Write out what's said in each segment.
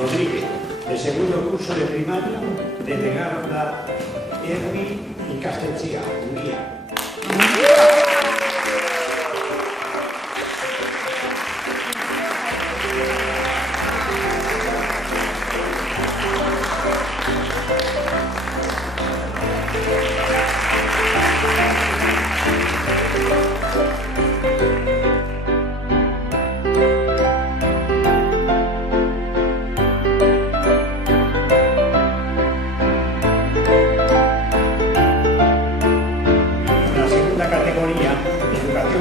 Rodríguez, de segundo curso de primaria de Legarda, Erbi y Castelchía, Hungría.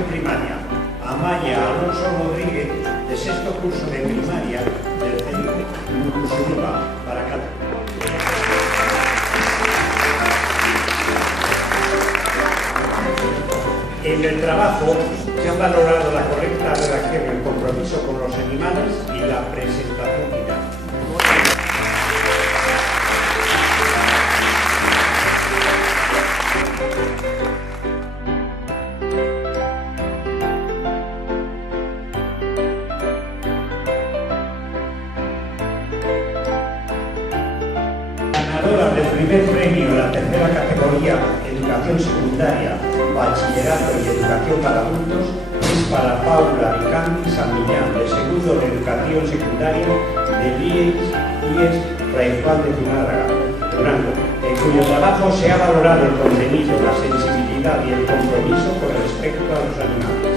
Primaria, Amaya Alonso Rodríguez, de sexto curso de primaria del centro Musuruba, Baracaldo. En el trabajo se han valorado la correcta redacción, el compromiso con los animales y la presentación final. Ganadora del primer premio en la tercera categoría, Educación Secundaria, Bachillerato y Educación para Adultos, es para Paula Vicandi San Millán, de segundo de Educación Secundaria del IES Fray Juan de Zumárraga, Durango, en cuyo trabajo se ha valorado el contenido, la sensibilidad y el compromiso con respecto a los animales.